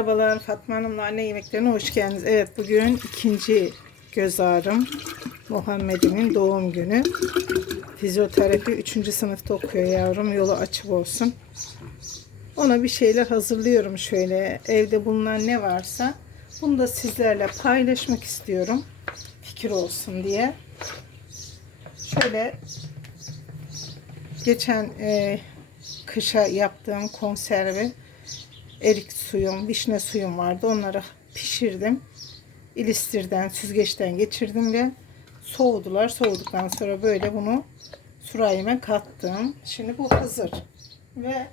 Merhabalar Fatma Hanım'la anne yemeklerine hoş geldiniz. Evet bugün ikinci göz ağrım. Muhammed'imin doğum günü. Fizyoterapi 3. sınıfta okuyor yavrum. Yolu açık olsun. Ona bir şeyler hazırlıyorum şöyle. Evde bulunan ne varsa. Bunu da sizlerle paylaşmak istiyorum. Fikir olsun diye. Şöyle geçen e, kışa yaptığım konserve erik suyum, vişne suyum vardı. Onları pişirdim. İlistirden, süzgeçten geçirdim ve soğudular. Soğuduktan sonra böyle bunu surayime kattım. Şimdi bu hazır. Ve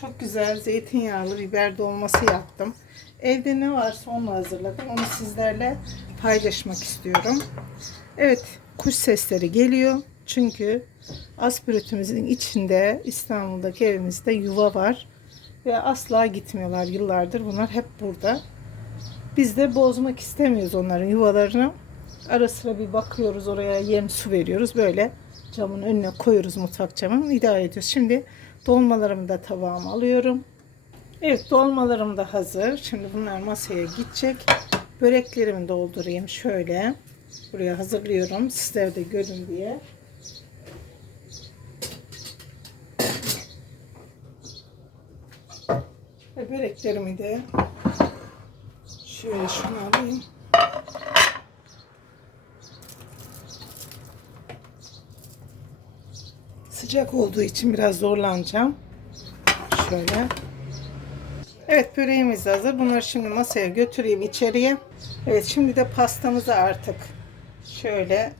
çok güzel zeytinyağlı biber dolması yaptım. Evde ne varsa onu hazırladım. Onu sizlerle paylaşmak istiyorum. Evet, kuş sesleri geliyor. Çünkü aspiratörümüzün içinde İstanbul'daki evimizde yuva var ve asla gitmiyorlar yıllardır. Bunlar hep burada. Biz de bozmak istemiyoruz onların yuvalarını. Ara sıra bir bakıyoruz oraya yem su veriyoruz. Böyle camın önüne koyuyoruz mutfak camının idare ediyoruz. Şimdi dolmalarımı da tabağıma alıyorum. Evet dolmalarım da hazır. Şimdi bunlar masaya gidecek. Böreklerimi doldurayım şöyle. Buraya hazırlıyorum. Sizler de görün diye. Böreklerimi de şöyle şunu alayım. Sıcak olduğu için biraz zorlanacağım. Şöyle. Evet böreğimiz hazır. Bunları şimdi masaya götüreyim içeriye. Evet şimdi de pastamızı artık şöyle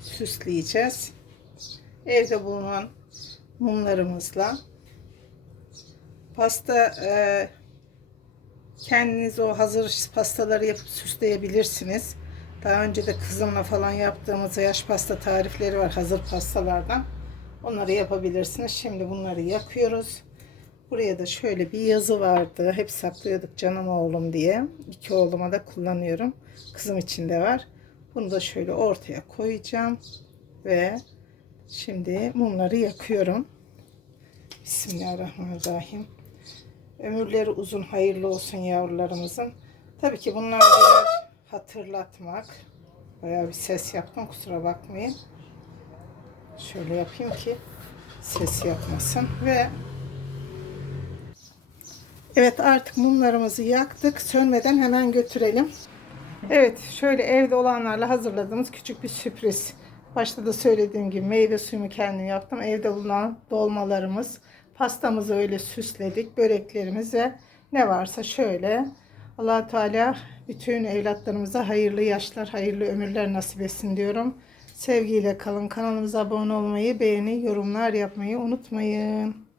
süsleyeceğiz. Evde bulunan mumlarımızla. Pasta e, kendiniz o hazır pastaları yapıp süsleyebilirsiniz. Daha önce de kızımla falan yaptığımız yaş pasta tarifleri var hazır pastalardan. Onları yapabilirsiniz. Şimdi bunları yakıyoruz. Buraya da şöyle bir yazı vardı. Hep saklıyorduk canım oğlum diye. İki oğluma da kullanıyorum. Kızım için de var. Bunu da şöyle ortaya koyacağım. Ve şimdi mumları yakıyorum. Bismillahirrahmanirrahim. Ömürleri uzun, hayırlı olsun yavrularımızın. Tabii ki bunlar birer hatırlatmak. Bayağı bir ses yaptım, kusura bakmayın. Şöyle yapayım ki ses yapmasın ve Evet artık mumlarımızı yaktık. Sönmeden hemen götürelim. Evet şöyle evde olanlarla hazırladığımız küçük bir sürpriz. Başta da söylediğim gibi meyve suyumu kendim yaptım. Evde bulunan dolmalarımız, pastamızı öyle süsledik. Böreklerimiz ve ne varsa şöyle. allah Teala bütün evlatlarımıza hayırlı yaşlar, hayırlı ömürler nasip etsin diyorum. Sevgiyle kalın. Kanalımıza abone olmayı, beğeni, yorumlar yapmayı unutmayın.